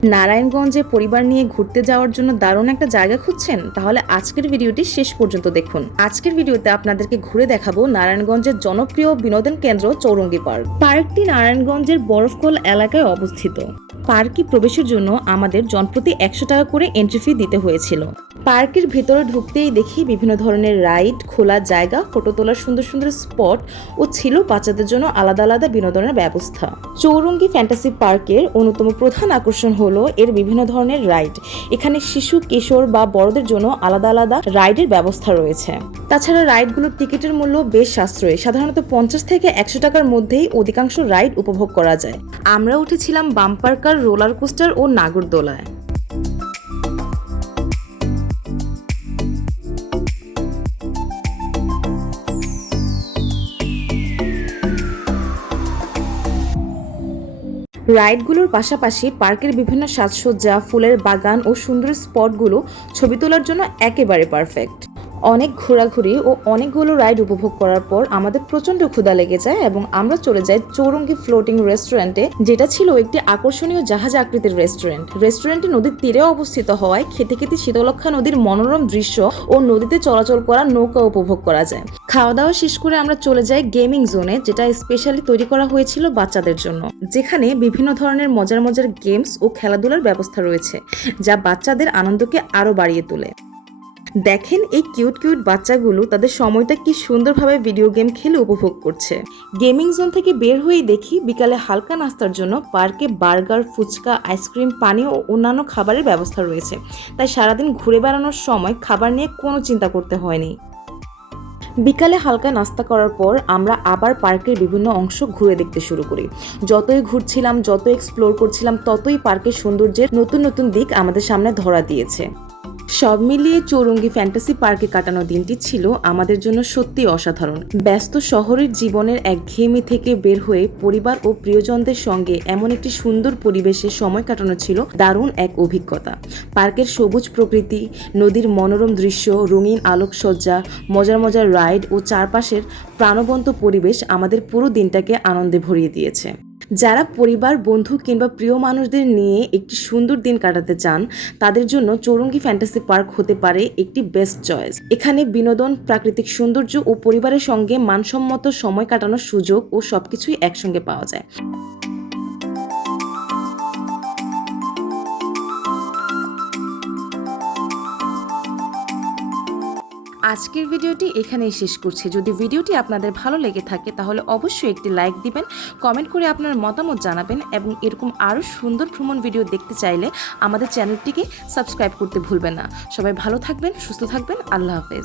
নারায়ণগঞ্জে পরিবার নিয়ে ঘুরতে যাওয়ার জন্য দারুণ একটা জায়গা খুঁজছেন? তাহলে আজকের ভিডিওটি শেষ পর্যন্ত দেখুন। আজকের ভিডিওতে আপনাদেরকে ঘুরে দেখাবো নারায়ণগঞ্জের জনপ্রিয় বিনোদন কেন্দ্র চৌরঙ্গী পার্ক। পার্কটি নারায়ণগঞ্জের বরফকল এলাকায় অবস্থিত। পার্কে প্রবেশের জন্য আমাদের জনপ্রতি 100 টাকা করে এন্ট্রি ফি দিতে হয়েছিল। পার্কের ভেতরে ঢুকতেই দেখি বিভিন্ন ধরনের রাইড, খোলা জায়গা, ফটো তোলার সুন্দর সুন্দর স্পট ও ছিল বাচ্চাদের জন্য আলাদা আলাদা বিনোদনের ব্যবস্থা। চৌরঙ্গী ফ্যান্টাসি পার্কের অন্যতম প্রধান আকর্ষণ হলো এর বিভিন্ন ধরনের রাইড। এখানে শিশু, কিশোর বা বড়দের জন্য আলাদা আলাদা রাইডের ব্যবস্থা রয়েছে। তাছাড়া রাইডগুলোর টিকিটের মূল্য বেশ সাশ্রয়ী, সাধারণত 50 থেকে 100 টাকার মধ্যেই অধিকাংশ রাইড উপভোগ করা যায়। আমরা উঠেছিলাম বাম্পার কার, রোলার কোস্টার ও নাগরদোলায়। রাইডগুলোর পাশাপাশি পার্কের বিভিন্ন সাজসজ্জা, ফুলের বাগান ও সুন্দর স্পটগুলো ছবি তোলার জন্য একেবারে পারফেক্ট। অনেক ঘোরাঘুরি ও অনেকগুলো রাইড উপভোগ করার পর আমাদের প্রচন্ড ক্ষুধা লেগে যায় এবং আমরা চলে যাই চৌরঙ্গী ফ্লোটিং রেস্টুরেন্টে, যেটা ছিল একটি আকর্ষণীয় জাহাজ আকৃতির রেস্টুরেন্ট। রেস্টুরেন্টটি নদীর তীরে অবস্থিত হওয়ায় খেতে খেতে শীতলক্ষা নদীর মনোরম দৃশ্য ও নদীতে চলাচল করা নৌকা উপভোগ করা যায়। খাওয়া দাওয়া শেষ করে আমরা চলে যাই গেমিং জোনে, যেটা স্পেশালি তৈরি করা হয়েছিল বাচ্চাদের জন্য, যেখানে বিভিন্ন ধরনের মজার মজার গেমস ও খেলাধুলার ব্যবস্থা রয়েছে, যা বাচ্চাদের আনন্দকে আরো বাড়িয়ে তোলে। দেখেন এই কিউট কিউট বাচ্চাগুলো তাদের সময়টা কি সুন্দরভাবে ভিডিও গেম খেলে উপভোগ করছে। গেমিং জোন থেকে বের হয়েই দেখি বিকালে হালকা নাস্তার জন্য পার্কে বার্গার, ফুচকা, আইসক্রিম, পানি ও অন্যান্য খাবারের ব্যবস্থা রয়েছে। তাই সারাদিন ঘুরে বেড়ানোর সময় খাবার নিয়ে কোনো চিন্তা করতে হয়নি। বিকালে হালকা নাস্তা করার পর আমরা আবার পার্কের বিভিন্ন অংশ ঘুরে দেখতে শুরু করি। যতই ঘুরছিলাম, যত এক্সপ্লোর করছিলাম, ততই পার্কের সৌন্দর্যের নতুন নতুন দিক আমাদের সামনে ধরা দিয়েছে। সব মিলিয়ে চৌরঙ্গী ফ্যান্টাসি পার্কে কাটানো দিনটি ছিল আমাদের জন্য সত্যি অসাধারণ। ব্যস্ত শহরের জীবনের একঘেয়েমি থেকে বের হয়ে পরিবার ও প্রিয়জনদের সঙ্গে এমন একটি সুন্দর পরিবেশে সময় কাটানো ছিল দারুণ এক অভিজ্ঞতা। পার্কের সবুজ প্রকৃতি, নদীর মনোরম দৃশ্য, রঙিন আলোকসজ্জা, মজার মজার রাইড ও চারপাশের প্রাণবন্ত পরিবেশ আমাদের পুরো দিনটাকে আনন্দে ভরিয়ে দিয়েছে। যারা পরিবার, বন্ধু কিংবা প্রিয় মানুষদের নিয়ে একটি সুন্দর দিন কাটাতে চান, তাদের জন্য চৌরঙ্গী ফ্যান্টাসি পার্ক হতে পারে একটি বেস্ট চয়েস। এখানে বিনোদন, প্রাকৃতিক সৌন্দর্য ও পরিবারের সঙ্গে মানসম্মত সময় কাটানোর সুযোগ ও সবকিছুই একসঙ্গে পাওয়া যায়। আজকের ভিডিওটি এখানেই শেষ করছি। যদি ভিডিওটি আপনাদের ভালো লেগে থাকে তাহলে অবশ্যই একটি লাইক দিবেন, কমেন্ট করে আপনার মতামত জানাবেন এবং এরকম আরও সুন্দর ভ্রমণ ভিডিও দেখতে চাইলে আমাদের চ্যানেলটিকে সাবস্ক্রাইব করতে ভুলবেন না। সবাই ভালো থাকবেন, সুস্থ থাকবেন। আল্লাহ হাফেজ।